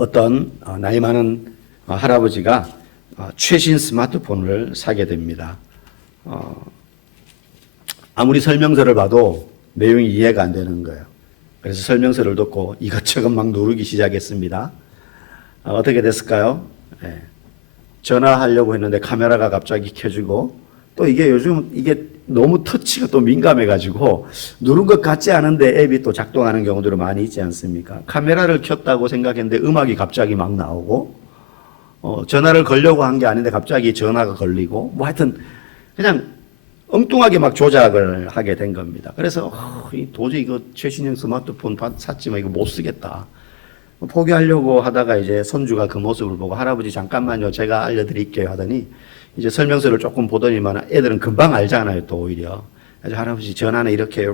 어떤 나이 많은 할아버지가 최신 스마트폰을 사게 됩니다. 아무리 설명서를 봐도 내용이 이해가 안 되는 거예요. 그래서 설명서를 듣고 이것저것 막 누르기 시작했습니다. 어떻게 됐을까요? 네. 전화하려고 했는데 카메라가 갑자기 켜지고, 또 이게 요즘 이게 너무 터치가 또 민감해가지고 누른 것 같지 않은데 앱이 또 작동하는 경우들이 많이 있지 않습니까? 카메라를 켰다고 생각했는데 음악이 갑자기 막 나오고, 전화를 걸려고 한 게 아닌데 갑자기 전화가 걸리고, 뭐 하여튼 그냥 엉뚱하게 막 조작을 하게 된 겁니다. 그래서 도저히 이거 최신형 스마트폰 샀지만 이거 못 쓰겠다. 포기하려고 하다가 이제 손주가 그 모습을 보고 할아버지 잠깐만요, 제가 알려드릴게요 하더니 이제 설명서를 조금 보더니만 애들은 금방 알잖아요, 또 오히려. 그래서 할아버지 전화는 이렇게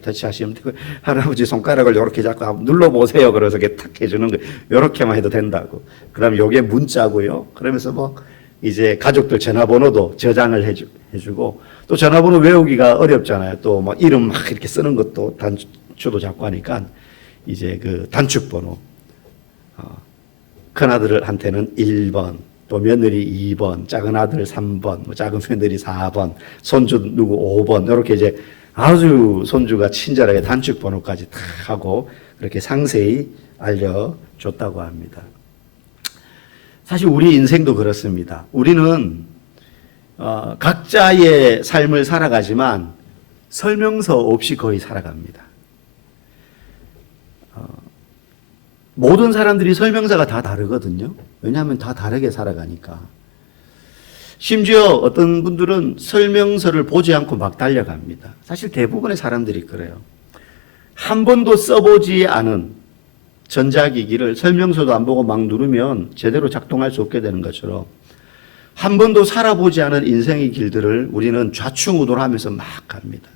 터치하시면 되고, 할아버지 손가락을 이렇게 잡고 눌러보세요. 그래서 이렇게 탁 해주는 거예요. 이렇게만 해도 된다고. 그럼 요게 문자고요. 그러면서 뭐 이제 가족들 전화번호도 저장을 해주고, 또 전화번호 외우기가 어렵잖아요. 또 뭐 이름 막 이렇게 쓰는 것도 단추도 잡고 하니까 이제 그 단축번호. 큰아들한테는 1번, 또 며느리 2번, 작은 아들 3번, 뭐 작은 며느리 4번, 손주 누구 5번, 이렇게 이제 아주 손주가 친절하게 단축 번호까지 다 하고 그렇게 상세히 알려줬다고 합니다. 사실 우리 인생도 그렇습니다. 우리는 각자의 삶을 살아가지만 설명서 없이 거의 살아갑니다. 모든 사람들이 설명서가 다 다르거든요. 왜냐하면 다 다르게 살아가니까. 심지어 어떤 분들은 설명서를 보지 않고 막 달려갑니다. 사실 대부분의 사람들이 그래요. 한 번도 써보지 않은 전자기기를 설명서도 안 보고 막 누르면 제대로 작동할 수 없게 되는 것처럼, 한 번도 살아보지 않은 인생의 길들을 우리는 좌충우돌하면서 막 갑니다.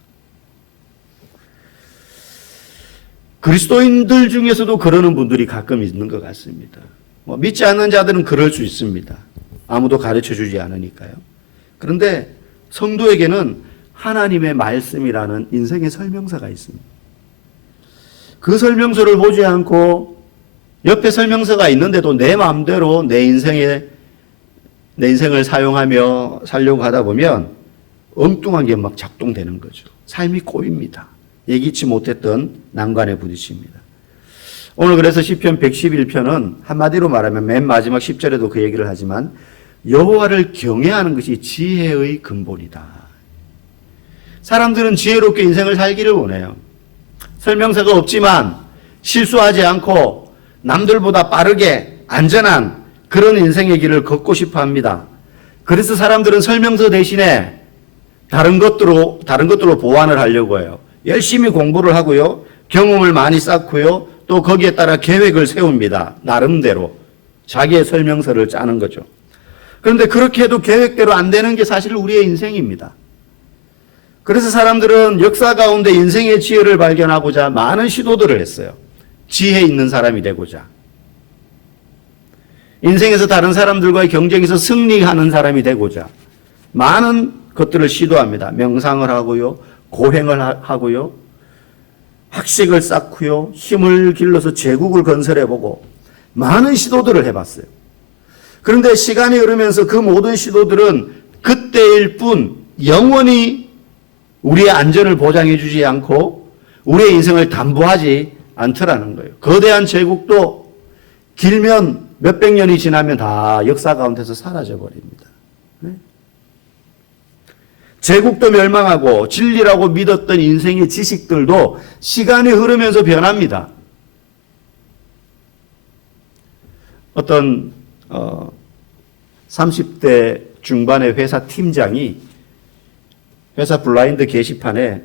그리스도인들 중에서도 그러는 분들이 가끔 있는 것 같습니다. 믿지 않는 자들은 그럴 수 있습니다. 아무도 가르쳐 주지 않으니까요. 그런데 성도에게는 하나님의 말씀이라는 인생의 설명서가 있습니다. 그 설명서를 보지 않고 옆에 설명서가 있는데도 내 마음대로 내 인생을 사용하며 살려고 하다 보면 엉뚱한 게 막 작동되는 거죠. 삶이 꼬입니다. 예기치 못했던 난관에 부딪힙니다. 오늘 그래서 시편 111편은 한마디로 말하면 맨 마지막 10절에도 그 얘기를 하지만 여호와를 경외하는 것이 지혜의 근본이다. 사람들은 지혜롭게 인생을 살기를 원해요. 설명서가 없지만 실수하지 않고 남들보다 빠르게 안전한 그런 인생의 길을 걷고 싶어 합니다. 그래서 사람들은 설명서 대신에 다른 것들로 보완을 하려고 해요. 열심히 공부를 하고요. 경험을 많이 쌓고요. 또 거기에 따라 계획을 세웁니다. 나름대로. 자기의 설명서를 짜는 거죠. 그런데 그렇게 해도 계획대로 안 되는 게 사실 우리의 인생입니다. 그래서 사람들은 역사 가운데 인생의 지혜를 발견하고자 많은 시도들을 했어요. 지혜 있는 사람이 되고자. 인생에서 다른 사람들과의 경쟁에서 승리하는 사람이 되고자 많은 것들을 시도합니다. 명상을 하고요. 고행을 하고요. 학식을 쌓고요. 힘을 길러서 제국을 건설해보고 많은 시도들을 해봤어요. 그런데 시간이 흐르면서 그 모든 시도들은 그때일 뿐 영원히 우리의 안전을 보장해 주지 않고 우리의 인생을 담보하지 않더라는 거예요. 거대한 제국도 길면 몇백 년이 지나면 다 역사 가운데서 사라져 버립니다. 네? 제국도 멸망하고 진리라고 믿었던 인생의 지식들도 시간이 흐르면서 변합니다. 어떤 30대 중반의 회사 팀장이 회사 블라인드 게시판에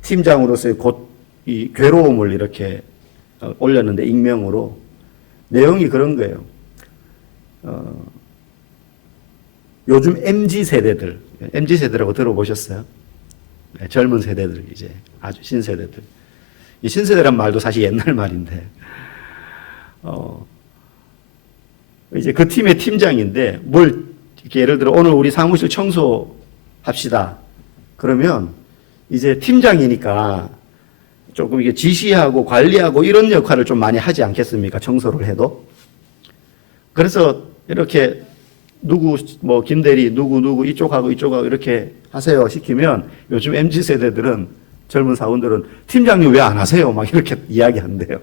팀장으로서의 이 괴로움을 이렇게 올렸는데, 익명으로 내용이 그런 거예요. 요즘 MZ세대라고 들어보셨어요? 네, 젊은 세대들, 이제 아주 신세대들. 이 신세대란 말도 사실 옛날 말인데, 이제 그 팀의 팀장인데, 이렇게 예를 들어 오늘 우리 사무실 청소합시다. 그러면 이제 팀장이니까 조금 이게 지시하고 관리하고 이런 역할을 좀 많이 하지 않겠습니까? 청소를 해도. 그래서 이렇게 누구 뭐 김대리 누구 이쪽하고 이렇게 하세요 시키면 요즘 MZ 세대들은 젊은 사원들은 팀장님 왜 안 하세요? 막 이렇게 이야기한대요.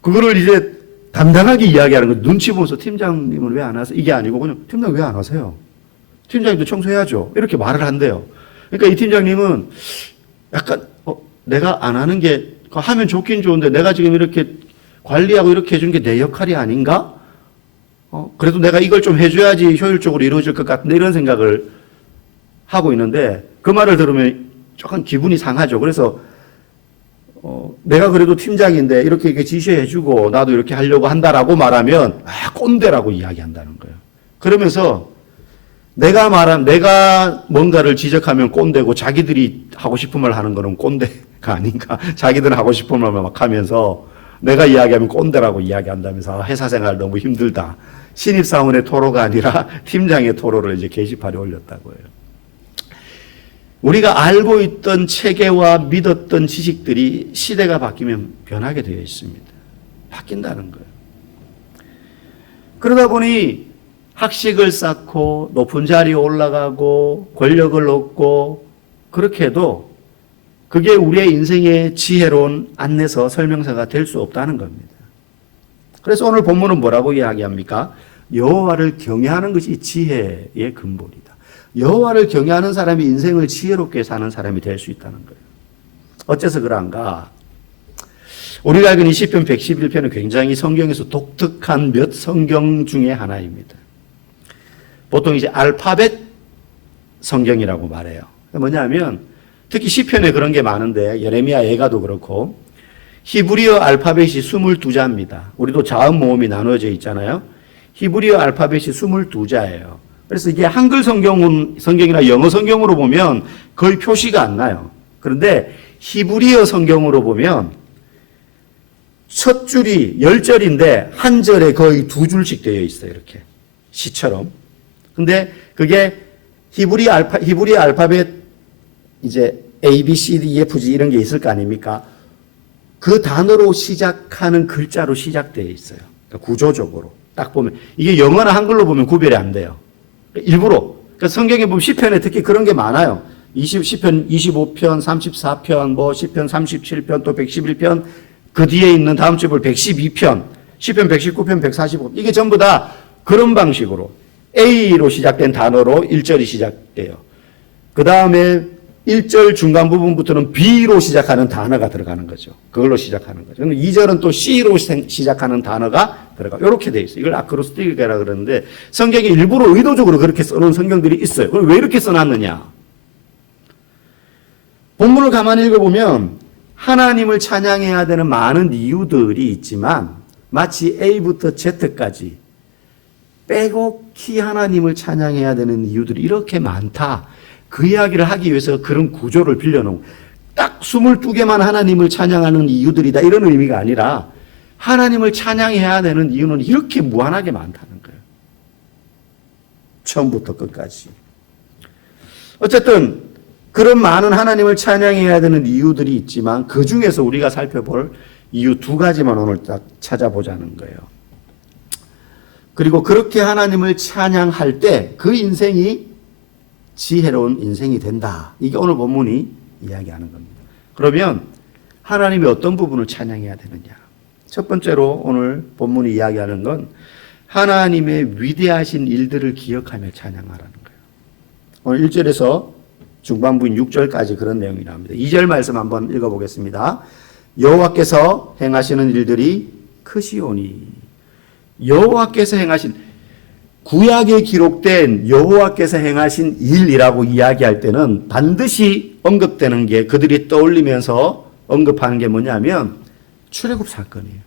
그거를 이제 당당하게 이야기하는 거 눈치 보면서 팀장님은 왜 안 하세요? 이게 아니고 그냥 팀장님 왜 안 하세요? 팀장님도 청소해야죠. 이렇게 말을 한대요. 그러니까 이 팀장님은 약간 내가 안 하는 게 하면 좋긴 좋은데 내가 지금 이렇게 관리하고 이렇게 해준 게 내 역할이 아닌가? 그래도 내가 이걸 좀 해줘야지 효율적으로 이루어질 것 같은데 이런 생각을 하고 있는데 그 말을 들으면 조금 기분이 상하죠. 그래서 내가 그래도 팀장인데 이렇게 지시해주고 나도 이렇게 하려고 한다라고 말하면 꼰대라고 이야기한다는 거예요. 그러면서 내가 뭔가를 지적하면 꼰대고 자기들이 하고 싶은 말 하는 거는 꼰대가 아닌가. 자기들은 하고 싶은 말만 막 하면서 내가 이야기하면 꼰대라고 이야기한다면서 회사 생활 너무 힘들다. 신입사원의 토로가 아니라 팀장의 토로를 이제 게시판에 올렸다고 해요. 우리가 알고 있던 체계와 믿었던 지식들이 시대가 바뀌면 변하게 되어 있습니다. 바뀐다는 거예요. 그러다 보니 학식을 쌓고 높은 자리에 올라가고 권력을 얻고 그렇게 해도 그게 우리의 인생의 지혜로운 안내서 설명서가 될 수 없다는 겁니다. 그래서 오늘 본문은 뭐라고 이야기합니까? 여호와를 경외하는 것이 지혜의 근본이다. 여호와를 경외하는 사람이 인생을 지혜롭게 사는 사람이 될 수 있다는 거예요. 어째서 그런가? 우리가 알고 있는 시편 111편은 굉장히 성경에서 독특한 몇 성경 중에 하나입니다. 보통 이제 알파벳 성경이라고 말해요. 뭐냐면 특히 시편에 그런 게 많은데 예레미야 예가도 그렇고 히브리어 알파벳이 22자입니다. 우리도 자음 모음이 나누어져 있잖아요. 히브리어 알파벳이 22자예요. 그래서 이게 한글 성경이나 영어 성경으로 보면 거의 표시가 안 나요. 그런데 히브리어 성경으로 보면 첫 줄이 10절인데 한 절에 거의 2줄씩 되어 있어요. 이렇게 시처럼. 근데 그게 히브리 알파벳 이제 A, B, C, D, E, F, G 이런 게 있을 거 아닙니까? 그 단어로 시작하는 글자로 시작되어 있어요. 그러니까 구조적으로 딱 보면 이게 영어나 한글로 보면 구별이 안 돼요. 일부러. 그러니까 성경에 보면 시편에 특히 그런 게 많아요. 시편 25편, 34편, 뭐 시편 37편, 또 111편, 그 뒤에 있는 다음 주에 볼 112편, 시편 119편, 145편 이게 전부 다 그런 방식으로 A로 시작된 단어로 1절이 시작돼요. 그 다음에 1절 중간 부분부터는 B로 시작하는 단어가 들어가는 거죠. 그걸로 시작하는 거죠. 2절은 또 C로 시작하는 단어가 들어가. 이렇게 돼 있어요. 이걸 아크로스틱이라 그러는데 성경에 일부러 의도적으로 그렇게 써놓은 성경들이 있어요. 그럼 왜 이렇게 써놨느냐? 본문을 가만히 읽어보면 하나님을 찬양해야 되는 많은 이유들이 있지만 마치 A부터 Z까지 빼곡히 하나님을 찬양해야 되는 이유들이 이렇게 많다. 그 이야기를 하기 위해서 그런 구조를 빌려놓은 딱 22개만 하나님을 찬양하는 이유들이다 이런 의미가 아니라 하나님을 찬양해야 되는 이유는 이렇게 무한하게 많다는 거예요. 처음부터 끝까지. 어쨌든 그런 많은 하나님을 찬양해야 되는 이유들이 있지만 그 중에서 우리가 살펴볼 이유 2가지만 오늘 딱 찾아보자는 거예요. 그리고 그렇게 하나님을 찬양할 때 그 인생이 지혜로운 인생이 된다. 이게 오늘 본문이 이야기하는 겁니다. 그러면 하나님이 어떤 부분을 찬양해야 되느냐? 첫 번째로 오늘 본문이 이야기하는 건 하나님의 위대하신 일들을 기억하며 찬양하라는 거예요. 오늘 1절에서 중반부인 6절까지 그런 내용이 나옵니다. 2절 말씀 한번 읽어보겠습니다. 여호와께서 행하시는 일들이 크시오니 여호와께서 행하신 구약에 기록된 여호와께서 행하신 일이라고 이야기할 때는 반드시 언급되는 게 그들이 떠올리면서 언급하는 게 뭐냐면 출애굽 사건이에요.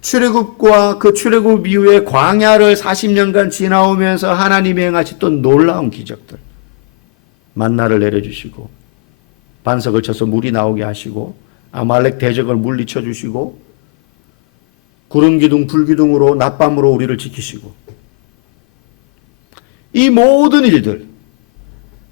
출애굽과 그 출애굽 이후에 광야를 40년간 지나오면서 하나님이 행하셨던 놀라운 기적들. 만나를 내려주시고 반석을 쳐서 물이 나오게 하시고 아말렉 대적을 물리쳐 주시고 구름기둥 불기둥으로 낮밤으로 우리를 지키시고 이 모든 일들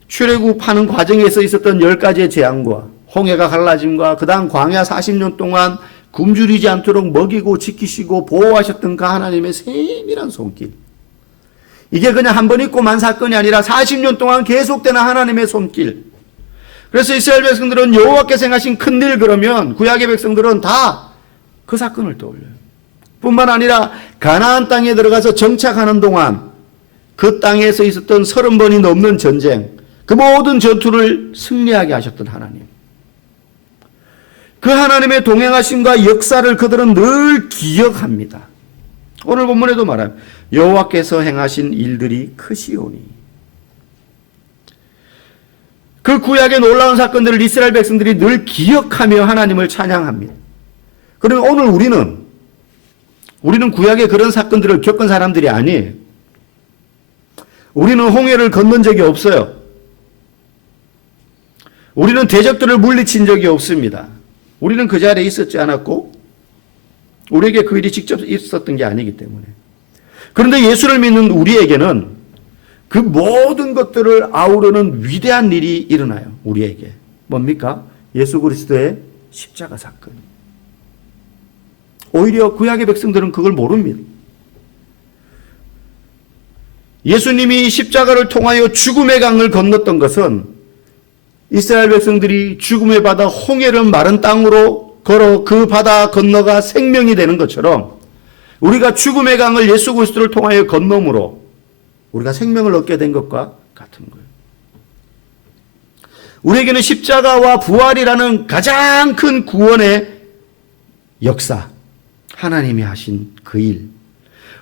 출애굽하는 과정에서 있었던 10가지의 재앙과 홍해가 갈라짐과 그 다음 광야 40년 동안 굶주리지 않도록 먹이고 지키시고 보호하셨던 그 하나님의 세밀한 손길. 이게 그냥 한 번 있고 만 사건이 아니라 40년 동안 계속되는 하나님의 손길. 그래서 이스라엘 백성들은 여호와께서 행하신 큰일 그러면 구약의 백성들은 다 그 사건을 떠올려요. 뿐만 아니라 가나안 땅에 들어가서 정착하는 동안 그 땅에서 있었던 30번이 넘는 전쟁, 그 모든 전투를 승리하게 하셨던 하나님. 그 하나님의 동행하심과 역사를 그들은 늘 기억합니다. 오늘 본문에도 말하면 여호와께서 행하신 일들이 크시오니. 그 구약의 놀라운 사건들을 이스라엘 백성들이 늘 기억하며 하나님을 찬양합니다. 그러면 오늘 우리는 구약의 그런 사건들을 겪은 사람들이 아니에요. 우리는 홍해를 건넌 적이 없어요. 우리는 대적들을 물리친 적이 없습니다. 우리는 그 자리에 있었지 않았고 우리에게 그 일이 직접 있었던 게 아니기 때문에. 그런데 예수를 믿는 우리에게는 그 모든 것들을 아우르는 위대한 일이 일어나요. 우리에게. 뭡니까? 예수 그리스도의 십자가 사건. 오히려 구약의 백성들은 그걸 모릅니다. 예수님이 십자가를 통하여 죽음의 강을 건넜던 것은 이스라엘 백성들이 죽음의 바다 홍해를 마른 땅으로 걸어 그 바다 건너가 생명이 되는 것처럼 우리가 죽음의 강을 예수 그리스도를 통하여 건너므로 우리가 생명을 얻게 된 것과 같은 거예요. 우리에게는 십자가와 부활이라는 가장 큰 구원의 역사, 하나님이 하신 그 일.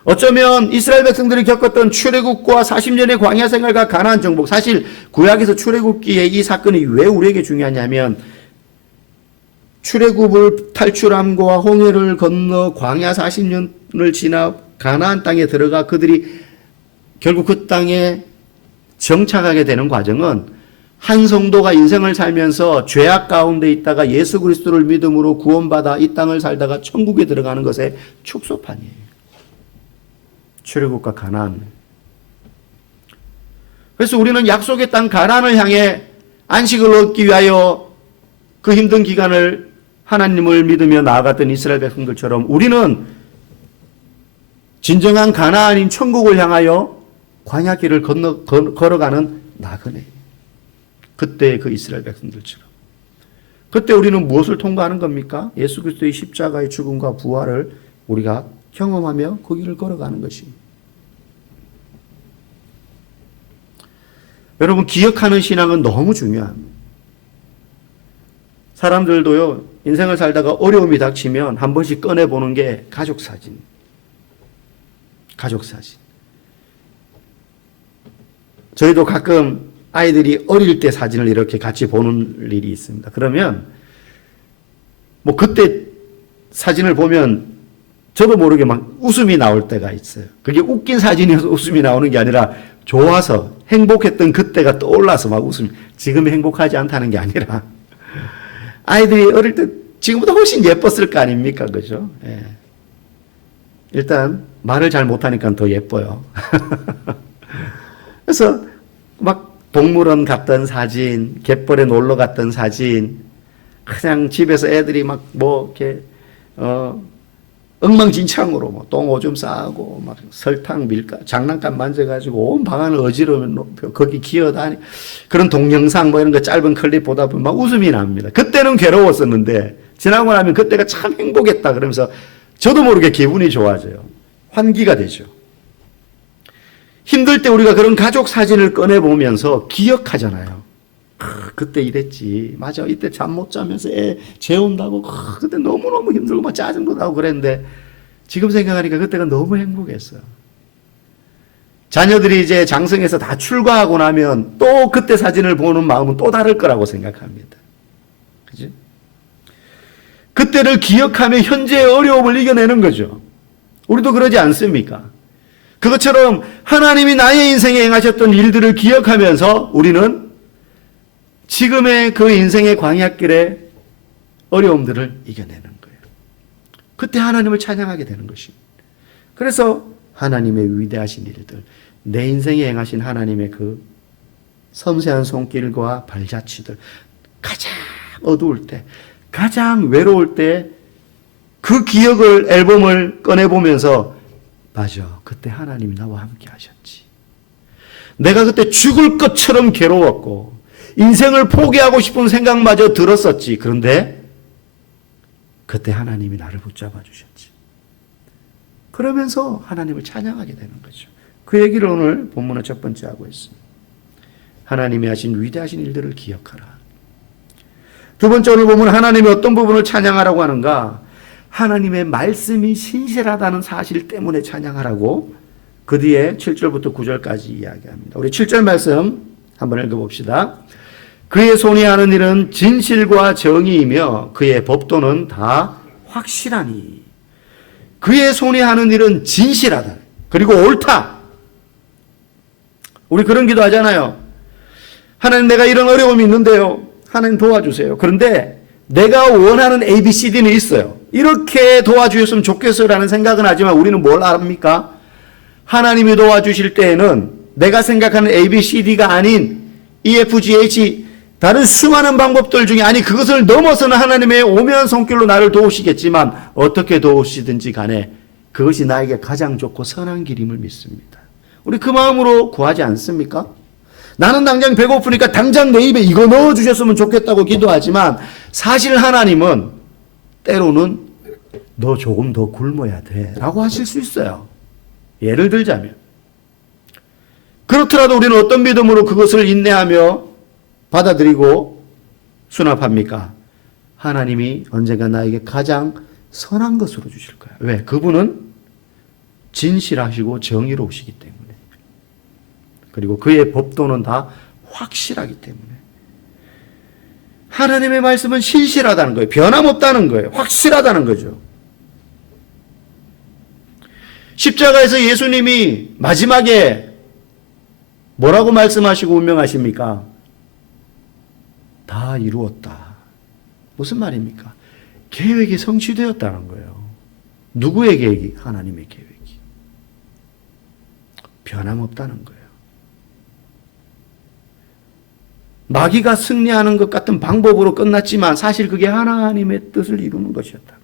어쩌면 이스라엘 백성들이 겪었던 출애굽과 40년의 광야 생활과 가나안 정복, 사실 구약에서 출애굽기에 이 사건이 왜 우리에게 중요하냐면 출애굽을 탈출함과 홍해를 건너 광야 40년을 지나 가나안 땅에 들어가 그들이 결국 그 땅에 정착하게 되는 과정은 한 성도가 인생을 살면서 죄악 가운데 있다가 예수 그리스도를 믿음으로 구원받아 이 땅을 살다가 천국에 들어가는 것의 축소판이에요. 출애굽과 가나안. 그래서 우리는 약속의 땅 가나안을 향해 안식을 얻기 위하여 그 힘든 기간을 하나님을 믿으며 나아갔던 이스라엘 백성들처럼 우리는 진정한 가나안인 천국을 향하여 광야길을 걸어가는 나그네. 그때 그 이스라엘 백성들처럼. 그때 우리는 무엇을 통과하는 겁니까? 예수 그리스도의 십자가의 죽음과 부활을 우리가 경험하며 그 길을 걸어가는 것입니다. 여러분, 기억하는 신앙은 너무 중요합니다. 사람들도요, 인생을 살다가 어려움이 닥치면 한 번씩 꺼내보는 게 가족사진. 가족사진. 저희도 가끔 아이들이 어릴 때 사진을 이렇게 같이 보는 일이 있습니다. 그러면 뭐 그때 사진을 보면 저도 모르게 막 웃음이 나올 때가 있어요. 그게 웃긴 사진이어서 웃음이 나오는 게 아니라 좋아서 행복했던 그때가 떠올라서 막 웃음이. 지금이 행복하지 않다는 게 아니라 아이들이 어릴 때 지금보다 훨씬 예뻤을 거 아닙니까? 그죠? 예. 일단 말을 잘 못하니까 더 예뻐요. 그래서 막 동물원 갔던 사진, 갯벌에 놀러 갔던 사진, 그냥 집에서 애들이 막 뭐 이렇게 엉망진창으로 뭐 똥 오줌 싸고 막 설탕 밀가 장난감 만져가지고 온 방안을 어지러우면 거기 기어다니 그런 동영상 뭐 이런 거 짧은 클립 보다 보면 막 웃음이 납니다. 그때는 괴로웠었는데 지나고 나면 그때가 참 행복했다 그러면서 저도 모르게 기분이 좋아져요. 환기가 되죠. 힘들 때 우리가 그런 가족 사진을 꺼내보면서 기억하잖아요. 그때 이랬지. 맞아. 이때 잠 못 자면서 애 재운다고. 그때 너무너무 힘들고 막 짜증도 나고 그랬는데 지금 생각하니까 그때가 너무 행복했어요. 자녀들이 이제 장성해서 다 출가하고 나면 또 그때 사진을 보는 마음은 또 다를 거라고 생각합니다. 그죠? 그때를 기억하며 현재의 어려움을 이겨내는 거죠. 우리도 그러지 않습니까? 그것처럼 하나님이 나의 인생에 행하셨던 일들을 기억하면서 우리는 지금의 그 인생의 광야길의 어려움들을 이겨내는 거예요. 그때 하나님을 찬양하게 되는 것입니다. 그래서 하나님의 위대하신 일들, 내 인생에 행하신 하나님의 그 섬세한 손길과 발자취들, 가장 어두울 때, 가장 외로울 때 그 기억을, 앨범을 꺼내보면서 맞아, 그때 하나님이 나와 함께 하셨지. 내가 그때 죽을 것처럼 괴로웠고 인생을 포기하고 싶은 생각마저 들었었지. 그런데 그때 하나님이 나를 붙잡아 주셨지. 그러면서 하나님을 찬양하게 되는 거죠. 그 얘기를 오늘 본문의 첫 번째 하고 있습니다. 하나님이 하신 위대하신 일들을 기억하라. 두 번째 오늘 보면 하나님이 어떤 부분을 찬양하라고 하는가? 하나님의 말씀이 신실하다는 사실 때문에 찬양하라고 그 뒤에 7절부터 9절까지 이야기합니다. 우리 7절 말씀 한번 읽어봅시다. 그의 손이 하는 일은 진실과 정의이며 그의 법도는 다 확실하니. 그의 손이 하는 일은 진실하다. 그리고 옳다. 우리 그런 기도 하잖아요. 하나님, 내가 이런 어려움이 있는데요. 하나님 도와주세요. 그런데 내가 원하는 ABCD는 있어요. 이렇게 도와주셨으면 좋겠어라는 생각은 하지만 우리는 뭘 합니까? 하나님이 도와주실 때에는 내가 생각하는 ABCD가 아닌 EFGH 다른 수많은 방법들 중에 아니 그것을 넘어서는 하나님의 오묘한 손길로 나를 도우시겠지만 어떻게 도우시든지 간에 그것이 나에게 가장 좋고 선한 길임을 믿습니다. 우리 그 마음으로 구하지 않습니까? 나는 당장 배고프니까 당장 내 입에 이거 넣어주셨으면 좋겠다고 기도하지만 사실 하나님은 때로는 너 조금 더 굶어야 돼 라고 하실 수 있어요. 예를 들자면 그렇더라도 우리는 어떤 믿음으로 그것을 인내하며 받아들이고 수납합니까? 하나님이 언젠가 나에게 가장 선한 것으로 주실 거예요. 왜? 그분은 진실하시고 정의로우시기 때문에. 그리고 그의 법도는 다 확실하기 때문에. 하나님의 말씀은 신실하다는 거예요. 변함없다는 거예요. 확실하다는 거죠. 십자가에서 예수님이 마지막에 뭐라고 말씀하시고 운명하십니까? 다 이루었다. 무슨 말입니까? 계획이 성취되었다는 거예요. 누구의 계획이? 하나님의 계획이. 변함없다는 거예요. 마귀가 승리하는 것 같은 방법으로 끝났지만 사실 그게 하나님의 뜻을 이루는 것이었다.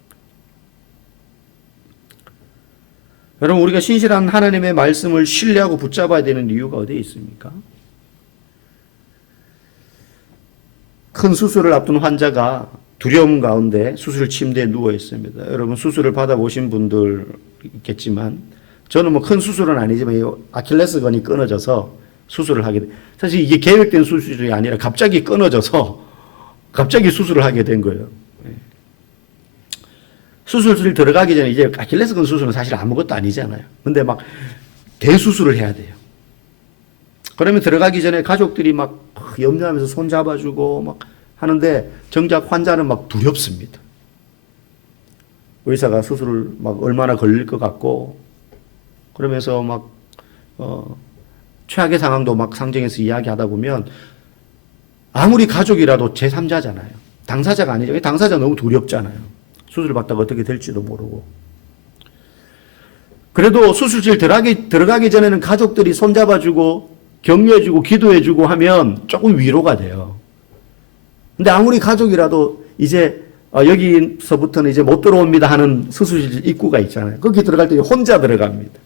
여러분, 우리가 신실한 하나님의 말씀을 신뢰하고 붙잡아야 되는 이유가 어디에 있습니까? 큰 수술을 앞둔 환자가 두려움 가운데 수술 침대에 누워 있습니다. 여러분, 수술을 받아보신 분들 있겠지만 저는 뭐 큰 수술은 아니지만 이 아킬레스건이 끊어져서 수술을 하게 돼. 사실 이게 계획된 수술이 아니라 갑자기 끊어져서 갑자기 수술을 하게 된 거예요. 수술실 들어가기 전에 이제 아킬레스건 수술은 사실 아무것도 아니잖아요. 근데 막 대수술을 해야 돼요. 그러면 들어가기 전에 가족들이 막 염려하면서 손 잡아주고 막 하는데 정작 환자는 막 두렵습니다. 의사가 수술을 막 얼마나 걸릴 것 같고 그러면서 막 최악의 상황도 막 상정해서 이야기하다 보면 아무리 가족이라도 제3자잖아요. 당사자가 아니죠. 당사자 너무 두렵잖아요. 수술을 받다가 어떻게 될지도 모르고. 그래도 수술실 들어가기 전에는 가족들이 손잡아주고 격려해주고 기도해주고 하면 조금 위로가 돼요. 근데 아무리 가족이라도 이제 여기서부터는 이제 못 들어옵니다 하는 수술실 입구가 있잖아요. 거기 들어갈 때 혼자 들어갑니다.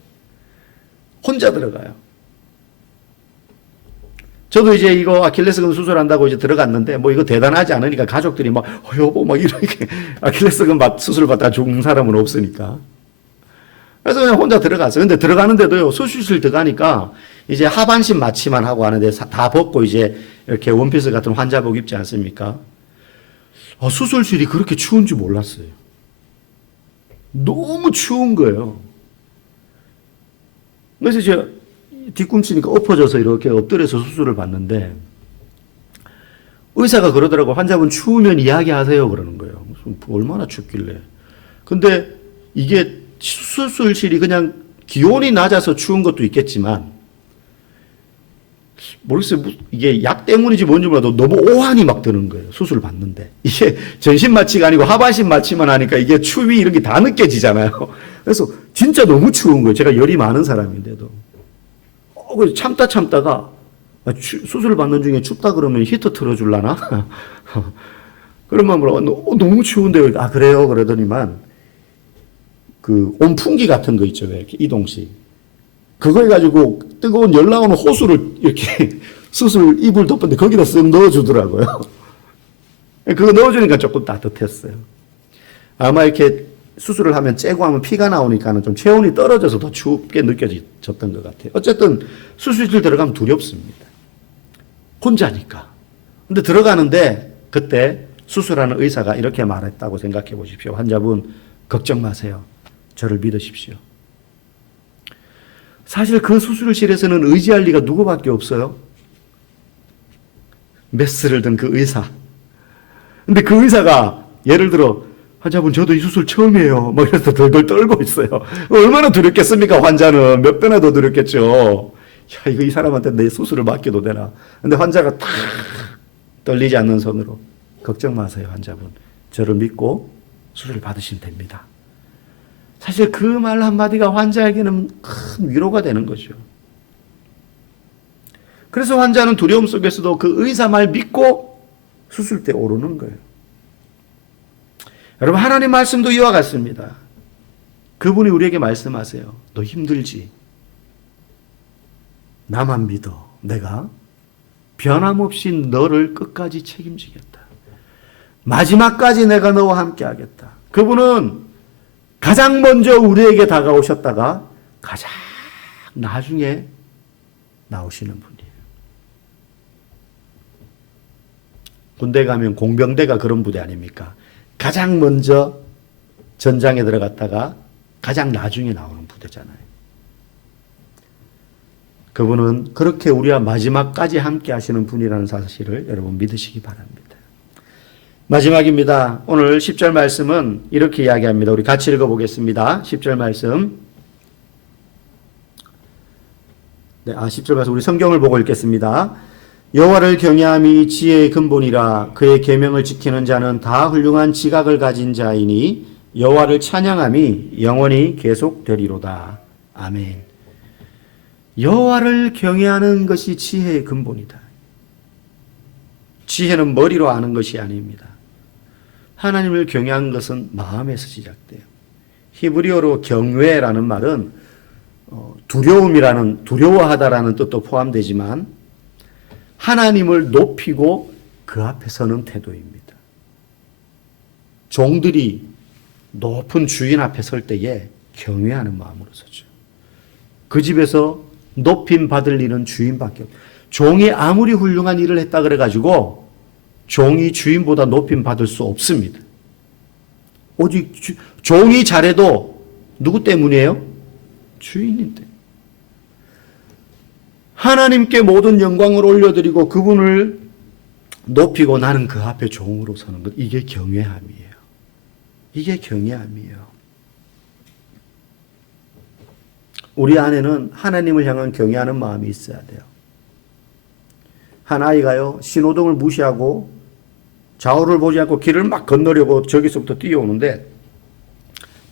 혼자 들어가요. 저도 이제 이거 아킬레스건 수술한다고 이제 들어갔는데 뭐 이거 대단하지 않으니까 가족들이 막 여보 막 이렇게 아킬레스건 수술 받다가 죽는 사람은 없으니까. 그래서 그냥 혼자 들어갔어요. 근데 들어가는데도요, 수술실 들어가니까 이제 하반신 마취만 하고 하는데 다 벗고 이제 이렇게 원피스 같은 환자복 입지 않습니까? 수술실이 그렇게 추운 줄 몰랐어요. 너무 추운 거예요. 그래서 이제 뒤꿈치니까 엎어져서 이렇게 엎드려서 수술을 받는데 의사가 그러더라고. 환자분 추우면 이야기하세요 그러는 거예요. 무슨 얼마나 춥길래. 근데 이게 수술실이 그냥 기온이 낮아서 추운 것도 있겠지만 모르겠어요. 이게 약 때문인지 뭔지 몰라도 너무 오한이 막 드는 거예요. 수술 받는데. 이게 전신 마취가 아니고 하반신 마취만 하니까 이게 추위 이런 게 다 느껴지잖아요. 그래서 진짜 너무 추운 거예요. 제가 열이 많은 사람인데도. 그래서 참다가 수술 받는 중에 춥다 그러면 히터 틀어줄라나? 그러면 너무 추운데요. 그래요? 그러더니만 그 온풍기 같은 거 있죠. 왜 이렇게 이동식. 그거 해가지고 뜨거운 열 나오는 호수를 이렇게 수술 이불 덮은데 거기다 쓱 넣어주더라고요. 그거 넣어주니까 조금 따뜻했어요. 아마 이렇게 수술을 하면 째고 하면 피가 나오니까는 좀 체온이 떨어져서 더 춥게 느껴졌던 것 같아요. 어쨌든 수술실 들어가면 두렵습니다. 혼자니까. 근데 들어가는데 그때 수술하는 의사가 이렇게 말했다고 생각해 보십시오. 환자분, 걱정 마세요. 저를 믿으십시오. 사실 그 수술실에서는 의지할 리가 누구밖에 없어요. 메스를 든 그 의사. 근데 그 의사가 예를 들어 환자분 저도 이 수술 처음이에요. 막 이래서 덜덜 떨고 있어요. 얼마나 두렵겠습니까? 환자는 몇 배나 더 두렵겠죠. 야, 이거 이 사람한테 내 수술을 맡겨도 되나? 근데 환자가 탁 떨리지 않는 손으로 걱정 마세요, 환자분. 저를 믿고 수술을 받으시면 됩니다. 사실 그 말 한마디가 환자에게는 큰 위로가 되는 거죠. 그래서 환자는 두려움 속에서도 그 의사 말 믿고 수술대에 오르는 거예요. 여러분, 하나님 말씀도 이와 같습니다. 그분이 우리에게 말씀하세요. 너 힘들지? 나만 믿어. 내가 변함없이 너를 끝까지 책임지겠다. 마지막까지 내가 너와 함께 하겠다. 그분은 가장 먼저 우리에게 다가오셨다가 가장 나중에 나오시는 분이에요. 군대 가면 공병대가 그런 부대 아닙니까? 가장 먼저 전장에 들어갔다가 가장 나중에 나오는 부대잖아요. 그분은 그렇게 우리와 마지막까지 함께 하시는 분이라는 사실을 여러분 믿으시기 바랍니다. 마지막입니다. 오늘 10절 말씀은 이렇게 이야기합니다. 우리 같이 읽어보겠습니다. 10절 말씀. 10절 말씀 우리 성경을 보고 읽겠습니다. 여호와를 경외함이 지혜의 근본이라 그의 계명을 지키는 자는 다 훌륭한 지각을 가진 자이니 여호와를 찬양함이 영원히 계속되리로다. 아멘. 여호와를 경외하는 것이 지혜의 근본이다. 지혜는 머리로 아는 것이 아닙니다. 하나님을 경외하는 것은 마음에서 시작돼요. 히브리어로 경외라는 말은 두려워하다라는 뜻도 포함되지만 하나님을 높이고 그 앞에 서는 태도입니다. 종들이 높은 주인 앞에 설 때에 경외하는 마음으로 서죠. 그 집에서 높임 받을 일은 주인밖에 없어요. 종이 아무리 훌륭한 일을 했다 그래가지고 종이 주인보다 높임 받을 수 없습니다. 오직 종이 잘해도 누구 때문이에요? 주인인데. 하나님께 모든 영광을 올려드리고 그분을 높이고 나는 그 앞에 종으로 서는 것. 이게 경외함이에요. 이게 경외함이에요. 우리 안에는 하나님을 향한 경외하는 마음이 있어야 돼요. 한 아이가요, 신호등을 무시하고 좌우를 보지 않고 길을 막 건너려고 저기서부터 뛰어오는데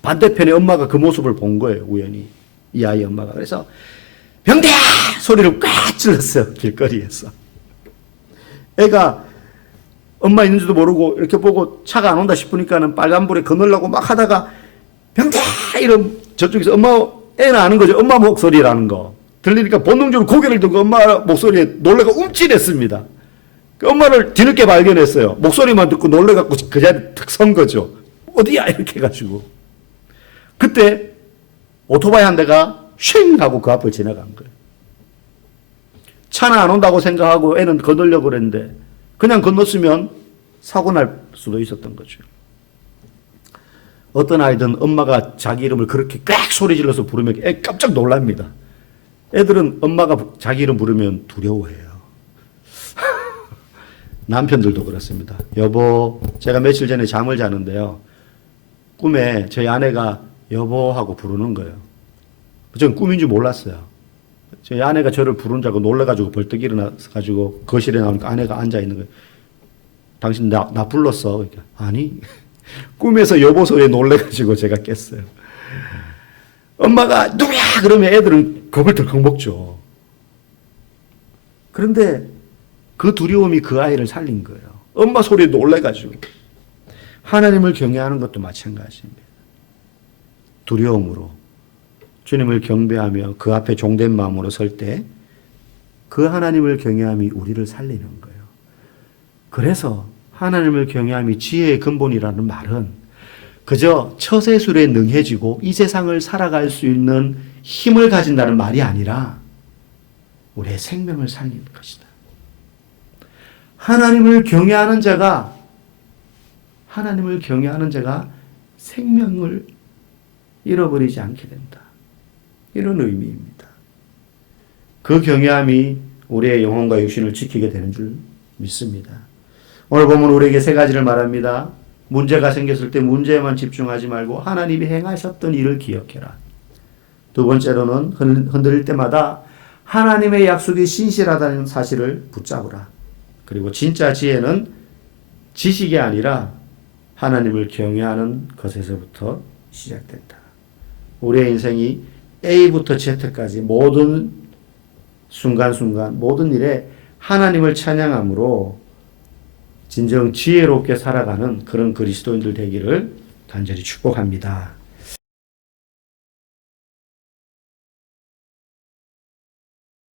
반대편에 엄마가 그 모습을 본 거예요, 우연히. 이 아이 엄마가. 그래서 병대야! 소리를 꽉 질렀어요, 길거리에서. 애가 엄마 있는지도 모르고 이렇게 보고 차가 안 온다 싶으니까는 빨간불에 건너려고 막 하다가 병대야! 이런 저쪽에서 애는 아는 거죠. 엄마 목소리라는 거. 들리니까 본능적으로 고개를 들고 엄마 목소리에 놀래가 움찔했습니다. 그 엄마를 뒤늦게 발견했어요. 목소리만 듣고 놀래갖고 그 자리에 탁 선 거죠. 어디야? 이렇게 해가지고. 그때 오토바이 한 대가 쉥 하고 그 앞을 지나간 거예요. 차는 안 온다고 생각하고 애는 건너려고 그랬는데 그냥 건넜으면 사고 날 수도 있었던 거죠. 어떤 아이든 엄마가 자기 이름을 그렇게 꽥 소리 질러서 부르면 애 깜짝 놀랍니다. 애들은 엄마가 자기 이름 부르면 두려워해요. 남편들도 그렇습니다. 여보, 제가 며칠 전에 잠을 자는데요. 꿈에 저희 아내가 여보 하고 부르는 거예요. 저는 꿈인 줄 몰랐어요. 저희 아내가 저를 부른 줄 알고 놀래가지고 벌떡 일어나가지고 거실에 나오니까 아내가 앉아있는 거예요. 당신 나 불렀어. 그러니까, 아니, 꿈에서 여보 소리에 놀래가지고 제가 깼어요. 엄마가 누구야? 그러면 애들은 겁을 덜컥 먹죠. 그런데 그 두려움이 그 아이를 살린 거예요. 엄마 소리에 놀래가지고. 하나님을 경외하는 것도 마찬가지입니다. 두려움으로 주님을 경배하며 그 앞에 종된 마음으로 설 때 그 하나님을 경외함이 우리를 살리는 거예요. 그래서 하나님을 경외함이 지혜의 근본이라는 말은 그저 처세술에 능해지고 이 세상을 살아갈 수 있는 힘을 가진다는 말이 아니라 우리의 생명을 살리는 것이다. 하나님을 경외하는 자가 생명을 잃어버리지 않게 된다. 이런 의미입니다. 그 경외함이 우리의 영혼과 육신을 지키게 되는 줄 믿습니다. 오늘 보면 우리에게 세 가지를 말합니다. 문제가 생겼을 때 문제에만 집중하지 말고 하나님이 행하셨던 일을 기억해라. 두 번째로는 흔들릴 때마다 하나님의 약속이 신실하다는 사실을 붙잡으라. 그리고 진짜 지혜는 지식이 아니라 하나님을 경외하는 것에서부터 시작된다. 우리의 인생이 A부터 Z까지 모든 순간순간 모든 일에 하나님을 찬양함으로 진정 지혜롭게 살아가는 그런 그리스도인들 되기를 간절히 축복합니다.